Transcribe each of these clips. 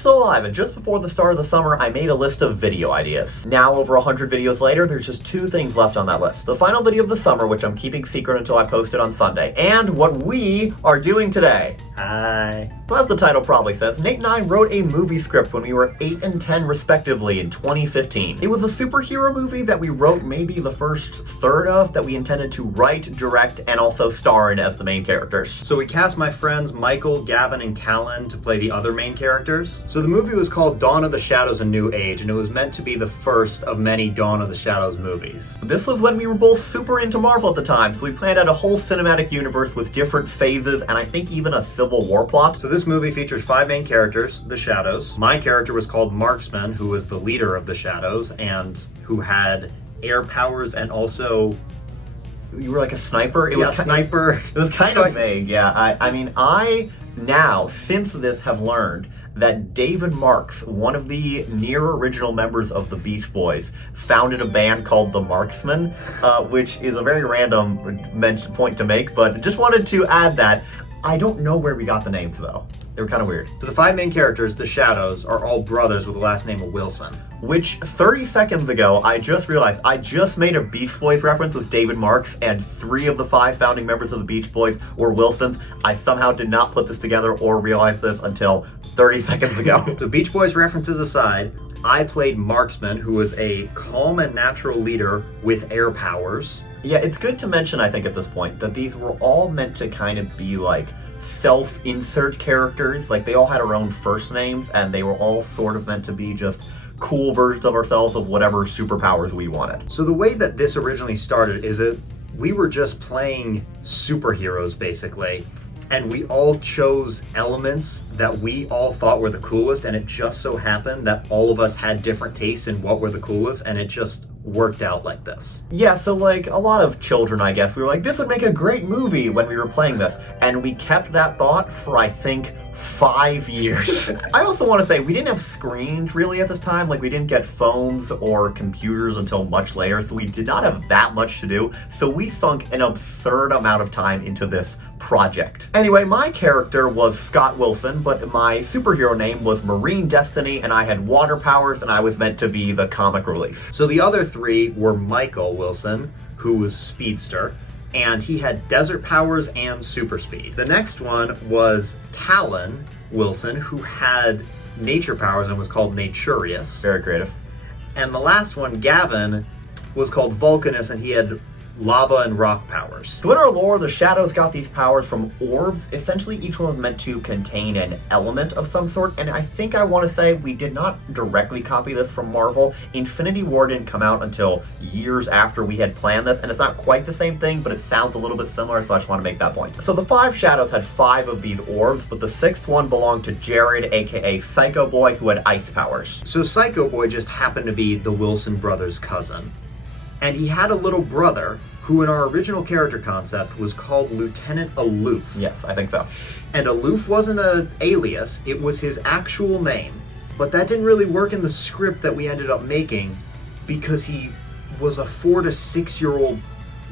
still alive, and just before the start of the summer, I made a list of video ideas. Now, over 100 videos later, there's just 2 things left on that list. The final video of the summer, which I'm keeping secret until I post it on Sunday, and what we are doing today. Hi. So as the title probably says, Nate and I wrote a movie script when we were 8 and 10 respectively in 2015. It was a superhero movie that we wrote maybe the first third of, that we intended to write, direct, and also star in as the main characters. So we cast my friends Michael, Gavin, and Callan to play the other main characters. So the movie was called Dawn of the Shadows: A New Age, and it was meant to be the first of many Dawn of the Shadows movies. This was when we were both super into Marvel at the time, so we planned out a whole cinematic universe with different phases, and I think even a Civil War plot. So this movie features 5 main characters, the Shadows. My character was called Marksman, who was the leader of the Shadows, and who had air powers and also... You were like a sniper? It was sniper. It was kind of vague, yeah. I now, since this, have learned that David Marks, one of the near original members of the Beach Boys, founded a band called The Marksmen, which is a very random point to make, but just wanted to add that. I don't know where we got the names, though. They were kind of weird. So the 5 main characters, the Shadows, are all brothers with the last name of Wilson. Which, 30 seconds ago, I just realized I just made a Beach Boys reference with David Marks, and 3 of the 5 founding members of the Beach Boys were Wilsons. I somehow did not put this together or realize this until 30 seconds ago. So Beach Boys references aside, I played Marksman, who was a calm and natural leader with air powers. Yeah, it's good to mention, I think, at this point, that these were all meant to kind of be like self-insert characters. Like, they all had our own first names, and they were all sort of meant to be just cool versions of ourselves of whatever superpowers we wanted. So the way that this originally started is that we were just playing superheroes, basically, and we all chose elements that we all thought were the coolest, and it just so happened that all of us had different tastes in what were the coolest, and it just worked out like this. Yeah, so like a lot of children, I guess, we were like, this would make a great movie when we were playing this. And we kept that thought for, I think, 5 years. I also want to say, we didn't have screens really at this time. Like, we didn't get phones or computers until much later, so we did not have that much to do. So we sunk an absurd amount of time into this project. Anyway, my character was Scott Wilson, but my superhero name was Marine Destiny, and I had water powers, and I was meant to be the comic relief. So the other 3 were Michael Wilson, who was Speedster, and he had desert powers and super speed. The next one was Callan Wilson, who had nature powers and was called Naturius. Very creative. And the last one, Gavin, was called Vulcanus, and he had lava and rock powers. So in our lore, the Shadows got these powers from orbs. Essentially, each one was meant to contain an element of some sort, and I think I want to say we did not directly copy this from Marvel. Infinity War didn't come out until years after we had planned this, and it's not quite the same thing, but it sounds a little bit similar, so I just want to make that point. So the 5 Shadows had 5 of these orbs, but the 6th one belonged to Jared, aka Psycho Boy, who had ice powers. So Psycho Boy just happened to be the Wilson brothers' cousin. And he had a little brother who in our original character concept was called Lieutenant Aloof. Yes, I think so. And Aloof wasn't an alias, it was his actual name. But that didn't really work in the script that we ended up making because he was a 4 to 6 year old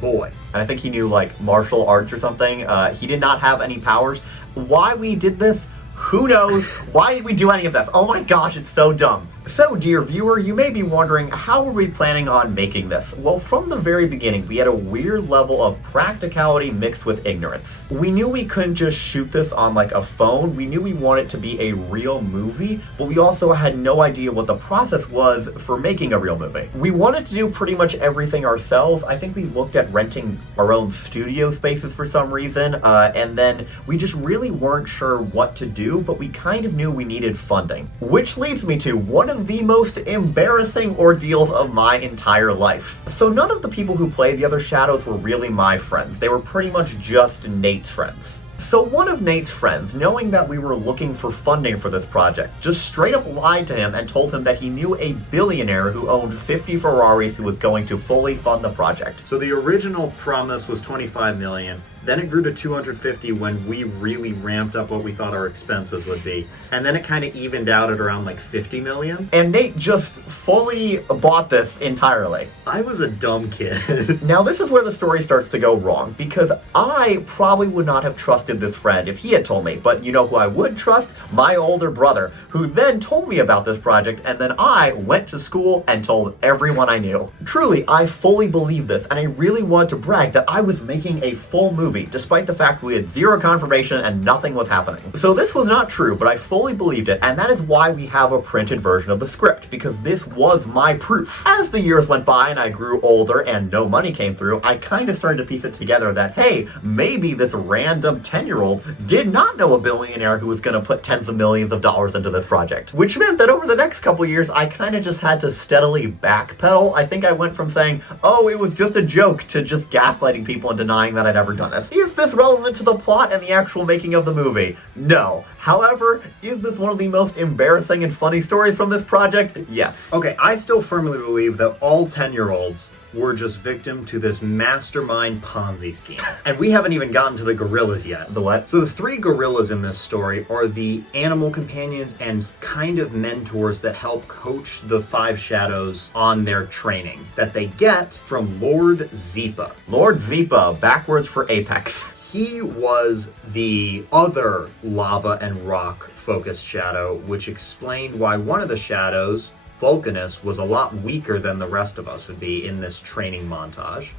boy. And I think he knew like martial arts or something. He did not have any powers. Why we did this? Who knows? Why did we do any of this? Oh my gosh, it's so dumb. So, dear viewer, you may be wondering, how were we planning on making this? Well, from the very beginning, we had a weird level of practicality mixed with ignorance. We knew we couldn't just shoot this on like a phone. We knew we wanted it to be a real movie, but we also had no idea what the process was for making a real movie. We wanted to do pretty much everything ourselves. I think we looked at renting our own studio spaces for some reason, and then we just really weren't sure what to do, but we kind of knew we needed funding. Which leads me to one of the most embarrassing ordeals of my entire life. So none of the people who played the other Shadows were really my friends. They were pretty much just Nate's friends. So one of Nate's friends, knowing that we were looking for funding for this project, just straight up lied to him and told him that he knew a billionaire who owned 50 Ferraris who was going to fully fund the project. So the original promise was $25 million. Then it grew to 250 when we really ramped up what we thought our expenses would be. And then it kind of evened out at around like 50 million. And Nate just fully bought this entirely. I was a dumb kid. Now this is where the story starts to go wrong, because I probably would not have trusted this friend if he had told me, but you know who I would trust? My older brother, who then told me about this project, and then I went to school and told everyone I knew. Truly, I fully believe this, and I really want to brag that I was making a full movie, despite the fact we had zero confirmation and nothing was happening. So this was not true, but I fully believed it, and that is why we have a printed version of the script, because this was my proof. As the years went by and I grew older and no money came through, I kind of started to piece it together that, hey, maybe this random 10-year-old did not know a billionaire who was going to put tens of millions of dollars into this project. Which meant that over the next couple years, I kind of just had to steadily backpedal. I think I went from saying, oh, it was just a joke, to just gaslighting people and denying that I'd ever done it. Is this relevant to the plot and the actual making of the movie? No. However, is this one of the most embarrassing and funny stories from this project? Yes. Okay, I still firmly believe that all 10-year-olds were just victim to this mastermind Ponzi scheme. And we haven't even gotten to the gorillas yet. The what? So the 3 gorillas in this story are the animal companions and kind of mentors that help coach the 5 shadows on their training that they get from Lord Zeepa. Lord Zeepa, backwards for Apex. He was the other lava and rock focused shadow, which explained why one of the shadows, Vulcanus, was a lot weaker than the rest of us would be in this training montage.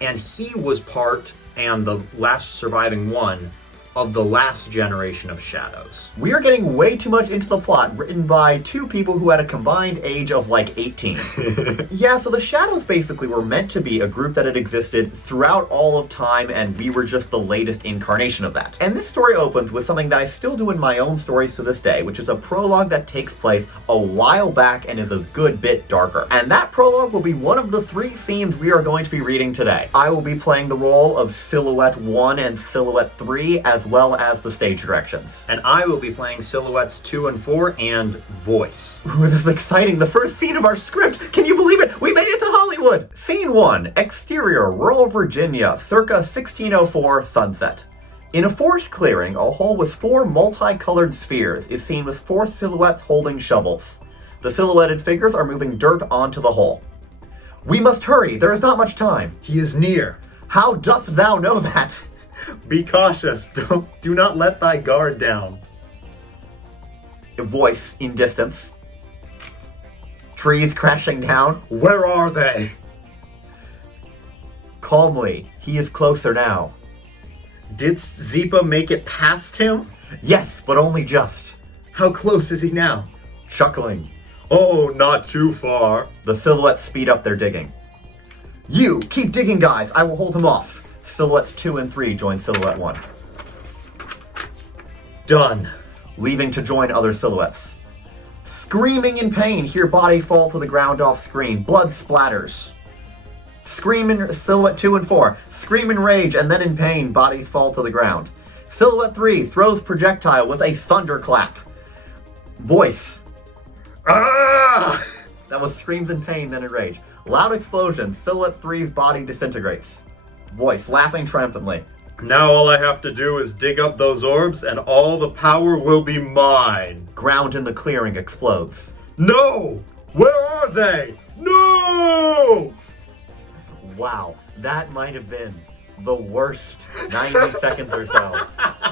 And he was part, and the last surviving one, of the last generation of shadows. We are getting way too much into the plot, written by 2 people who had a combined age of like 18. Yeah, so the Shadows basically were meant to be a group that had existed throughout all of time, and we were just the latest incarnation of that. And this story opens with something that I still do in my own stories to this day, which is a prologue that takes place a while back and is a good bit darker. And that prologue will be one of the 3 scenes we are going to be reading today. I will be playing the role of Silhouette 1 and Silhouette 3, as well as the stage directions. And I will be playing Silhouettes 2 and 4 and voice. Ooh, this is exciting. The first scene of our script. Can you believe it? We made it to Hollywood. Scene 1. Exterior, rural Virginia, circa 1604, sunset. In a forest clearing, a hole with 4 multicolored spheres is seen with 4 silhouettes holding shovels. The silhouetted figures are moving dirt onto the hole. We must hurry. There is not much time. He is near. How dost thou know that? Be cautious. Do not let thy guard down. A voice in distance. Trees crashing down. Where are they? Calmly. He is closer now. Did Zeepa make it past him? Yes, but only just. How close is he now? Chuckling. Oh, not too far. The silhouettes speed up their digging. You, keep digging, guys. I will hold him off. Silhouettes 2 and 3 join Silhouette 1. Done. Leaving to join other silhouettes. Screaming in pain, hear body fall to the ground off screen. Blood splatters. Scream in Silhouette 2 and 4. Scream in rage, and then in pain, bodies fall to the ground. Silhouette 3 throws projectile with a thunderclap. Voice. Ah! That was screams in pain, then in rage. Loud explosion. Silhouette 3's body disintegrates. Voice, laughing triumphantly. Now all I have to do is dig up those orbs and all the power will be mine. Ground in the clearing explodes. No! Where are they? No! Wow, that might have been the worst 90 seconds or so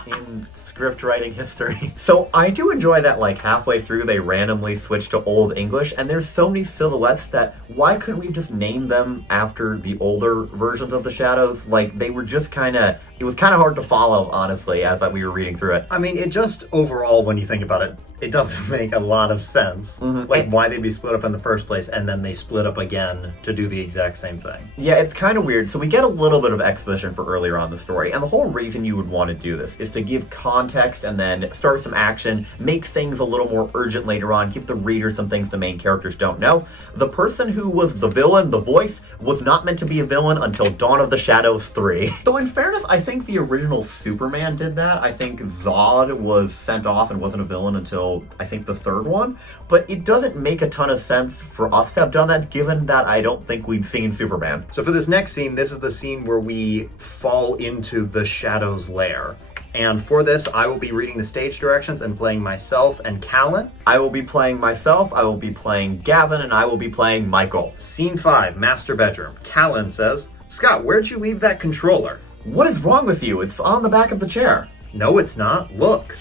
in script writing history. So I do enjoy that like halfway through they randomly switch to Old English, and there's so many silhouettes that why couldn't we just name them after the older versions of the Shadows? Like they were just it was kind of hard to follow, honestly, as we were reading through it. I mean, it just overall, when you think about it, it doesn't make a lot of sense. Mm-hmm. Like why they'd be split up in the first place and then they split up again to do the exact same thing. Yeah, it's kind of weird. So we get a little bit of exposition for earlier on the story, and the whole reason you would want to do this is to give context and then start some action, make things a little more urgent later on, give the reader some things the main characters don't know. The person who was the villain, the voice, was not meant to be a villain until Dawn of the Shadows 3. So in fairness, I think the original Superman did that. I think Zod was sent off and wasn't a villain until until, I think, the third one. But it doesn't make a ton of sense for us to have done that, given that I don't think we've seen Superman. So for this next scene, this is the scene where we fall into the Shadow's lair. And for this, I will be reading the stage directions and playing myself and Callan. I will be playing myself, I will be playing Gavin, and I will be playing Michael. Scene 5, Master Bedroom. Callan says, "Scott, where'd you leave that controller?" What is wrong with you? It's on the back of the chair. "No, it's not. Look."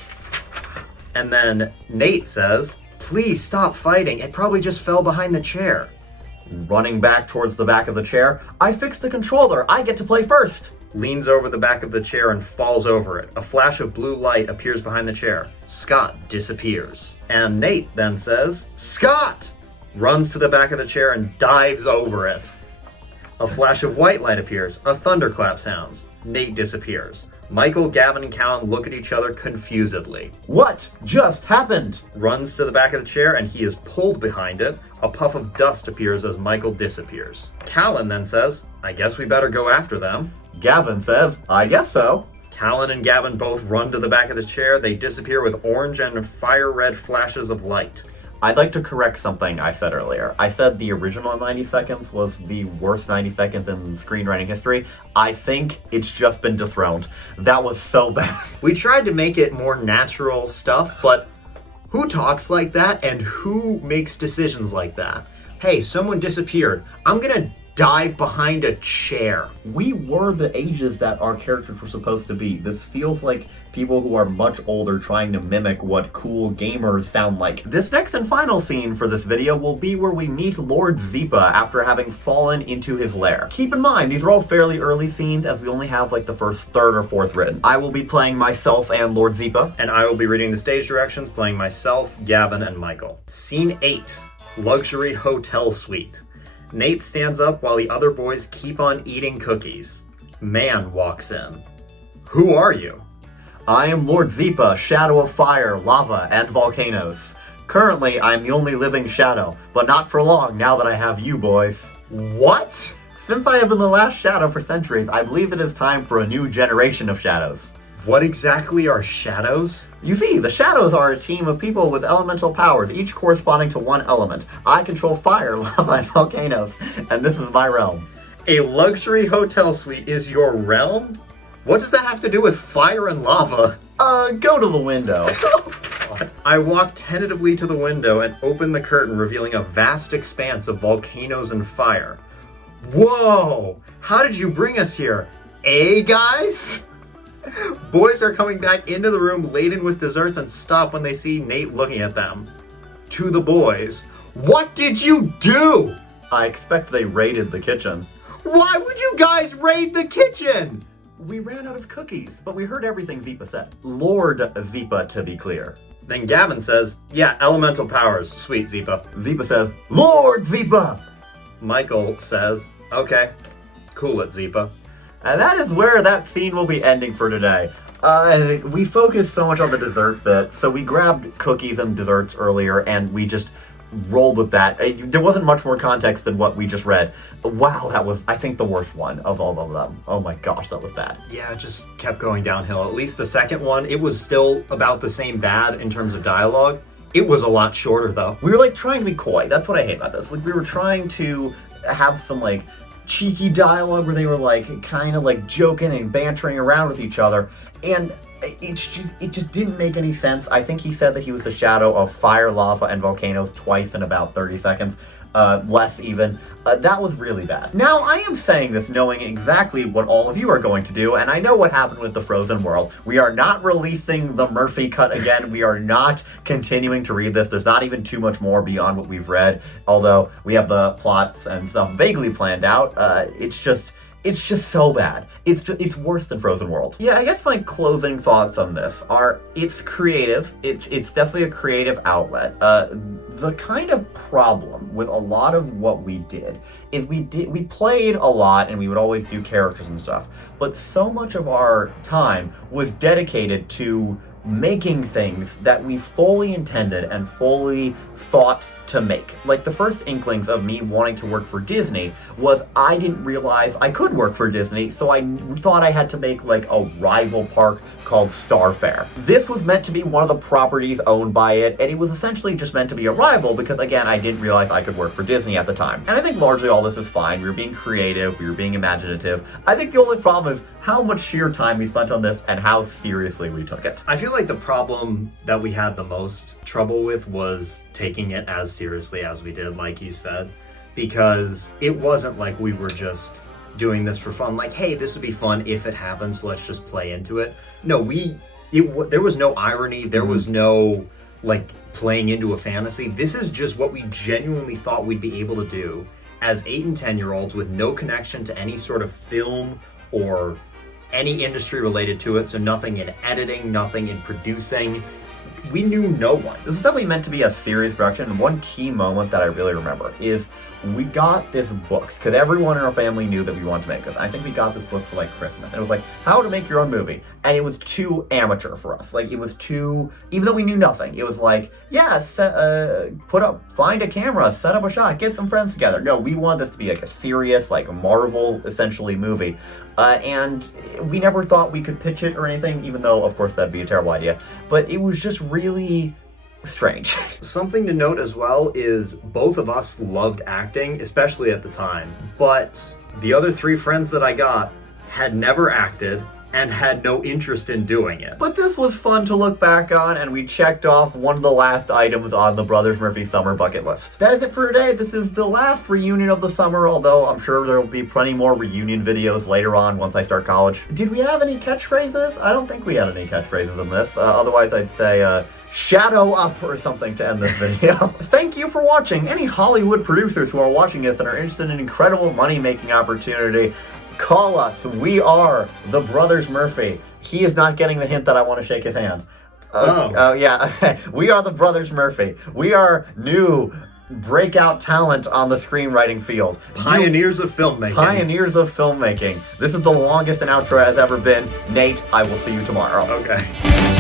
And then Nate says, "Please stop fighting. It probably just fell behind the chair." Running back towards the back of the chair, I fixed the controller. I get to play first. Leans over the back of the chair and falls over it. A flash of blue light appears behind the chair. Scott disappears. And Nate then says, "Scott!" Runs to the back of the chair and dives over it. A flash of white light appears. A thunderclap sounds. Nate disappears. Michael, Gavin, and Callan look at each other confusedly. What just happened? Runs to the back of the chair and he is pulled behind it. A puff of dust appears as Michael disappears. Callan then says, "I guess we better go after them." Gavin says, I guess so. Callan and Gavin both run to the back of the chair. They disappear with orange and fire red flashes of light. I'd like to correct something I said earlier. I said the original 90 seconds was the worst 90 seconds in screenwriting history. I think it's just been dethroned. That was so bad. We tried to make it more natural stuff, but who talks like that and who makes decisions like that? Hey, someone disappeared. I'm gonna dive behind a chair. We were the ages that our characters were supposed to be. This feels like people who are much older trying to mimic what cool gamers sound like. This next and final scene for this video will be where we meet Lord Zipa after having fallen into his lair. Keep in mind, these are all fairly early scenes as we only have like the first third or fourth written. I will be playing myself and Lord Zipa. And I will be reading the stage directions, playing myself, Gavin, and Michael. Scene 8, Luxury Hotel Suite. Nate stands up while the other boys keep on eating cookies. Man walks in. "Who are you?" I am Lord Zipa, shadow of fire, lava, and volcanoes. Currently, I am the only living shadow, but not for long now that I have you boys. What? Since I have been the last shadow for centuries, I believe it is time for a new generation of shadows. What exactly are shadows? You see, the shadows are a team of people with elemental powers, each corresponding to one element. I control fire, lava, and volcanoes, and this is my realm. A luxury hotel suite is your realm? What does that have to do with fire and lava? Go to the window. I walk tentatively to the window and open the curtain, revealing a vast expanse of volcanoes and fire. Whoa! How did you bring us here? Guys? Boys are coming back into the room laden with desserts and stop when they see Nate looking at them. To the boys, "What did you do?" I expect they raided the kitchen. "Why would you guys raid the kitchen?" We ran out of cookies, but we heard everything Zipa said. Lord Zipa, to be clear. Then Gavin says, "Yeah, elemental powers, sweet Zipa." Zipa says, Lord Zipa! Michael says, "Okay, cool it, Zipa." And that is where that scene will be ending for today. We focused so much on the dessert bit, so we grabbed cookies and desserts earlier, and we just rolled with that. There wasn't much more context than what we just read. Wow, that was, I think, the worst one of all of them. Oh my gosh, that was bad. Yeah, it just kept going downhill. At least the second one, it was still about the same bad in terms of dialogue. It was a lot shorter, though. We were like trying to be coy. That's what I hate about this. Like we were trying to have some like cheeky dialogue where they were like kind of like joking and bantering around with each other, and it just didn't make any sense. I think he said that he was the shadow of fire, lava, and volcanoes twice in about 30 seconds. Less even. That was really bad. Now, I am saying this knowing exactly what all of you are going to do, and I know what happened with the Frozen World. We are not releasing the Murphy cut again. We are not continuing to read this. There's not even too much more beyond what we've read, although we have the plots and stuff vaguely planned out. It's just so bad. It's worse than Frozen World. Yeah, I guess my closing thoughts on this are it's creative. It's definitely a creative outlet. The kind of problem with a lot of what we did is we played a lot and we would always do characters and stuff, but so much of our time was dedicated to making things that we fully intended and fully thought to make. Like, the first inklings of me wanting to work for Disney was I didn't realize I could work for Disney, so I thought I had to make like a rival park called Starfair. This was meant to be one of the properties owned by it, and it was essentially just meant to be a rival because, again, I didn't realize I could work for Disney at the time. And I think largely all this is fine. We were being creative, we were being imaginative. I think the only problem is how much sheer time we spent on this and how seriously we took it. I feel like the problem that we had the most trouble with was taking it as seriously as we did, like you said, because it wasn't like we were just doing this for fun, like, hey, this would be fun if it happens, let's just play into it. No, there was no irony, there was no, like, playing into a fantasy. This is just what we genuinely thought we'd be able to do as 8 and 10-year-olds with no connection to any sort of film or any industry related to it, so nothing in editing, nothing in producing. We knew no one. This was definitely meant to be a serious production, and one key moment that I really remember is we got this book, because everyone in our family knew that we wanted to make this. I think we got this book for like Christmas, and it was like, how to make your own movie. And it was too amateur for us. Like, it was too, even though we knew nothing, it was like, yeah, find a camera, set up a shot, get some friends together. No, we wanted this to be like a serious, like Marvel, essentially, movie. And we never thought we could pitch it or anything, even though, of course, that'd be a terrible idea. But it was just really strange. Something to note as well is both of us loved acting, especially at the time. But the other 3 friends that I got had never acted and had no interest in doing it. But this was fun to look back on, and we checked off one of the last items on the Brothers Murphy summer bucket list. That is it for today. This is the last reunion of the summer, although I'm sure there will be plenty more reunion videos later on once I start college. Did we have any catchphrases? I don't think we had any catchphrases in this. Otherwise, I'd say, shadow up or something to end this video. Thank you for watching. Any Hollywood producers who are watching this and are interested in an incredible money-making opportunity, call us. We are the Brothers Murphy. He is not getting the hint that I want to shake his hand. Yeah. We are the Brothers Murphy. We are new breakout talent on the screenwriting field. Pioneers of filmmaking. Pioneers of filmmaking. This is the longest an outro has ever been. Nate, I will see you tomorrow. Okay.